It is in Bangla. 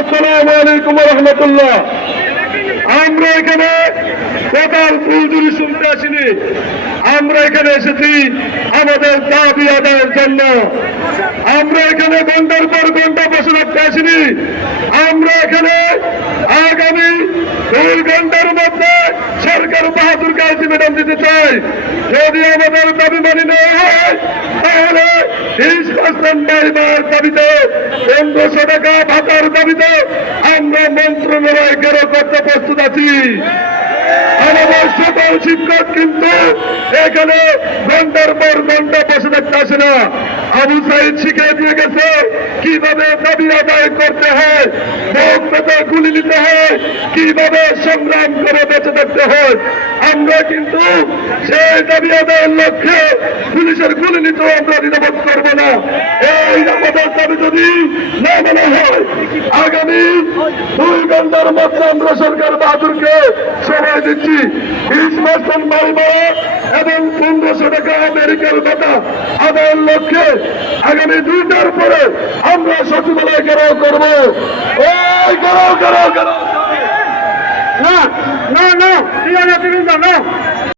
আসসালামু আলাইকুম রহমতুল্লাহ। আমরা এখানে কোথাও ফুলঝুরি শুনতে আসিনি, আমরা এখানে এসেছি আমাদের দাবি আদায়ের জন্য। আমরা এখানে ঘন্টার পর ঘন্টা বসে থাকতে আসিনি, আমরা এখানে আগামী 2 ঘন্টার মধ্যে সরকার বাহাদুরকে আলটিমেটাম দিতে চাই। যদি আমাদের দাবি মানি নেওয়া হয় তাহলে 30% ব্যয়ভার দাবিতে, 1500 টাকা ভাতার দাবিতে আমরা মন্ত্রণালয় ঘেরাও করতে প্রস্তুত আছি। আমাদের সকল শিক্ষক কিন্তু এখানে ঘন্টার পর ঘন্টা বসে থাকতে আসে না। আবু সাইদ শিখিয়ে দিয়ে গেছে কিভাবে দাবি আদায় করতে হয়, বুক পেতে গুলি নিতে হয়, কিভাবে সংগ্রাম করে বেঁচে থাকতে হয়। আমরা কিন্তু সেই দাবি আদায়ের লক্ষ্যে পুলিশের গুলি নিতেও আমরা দ্বিধাবোধ করবো না। এই আমাদের দাবি যদি না মানা হয়, আগামী 2 ঘন্টার মধ্যে আমরা সরকার বাহাদুরকে সময় দিচ্ছি। 20% ব্যয়ভার এবং 1500 টাকা মেডিকেল ভাতা আদায়ের লক্ষ্যে আগামী 2টার পরে আমরা সচিবালয় ঘেরাও করবো। ওই ঘেরাও ঘেরাও ঘেরাও না না না না।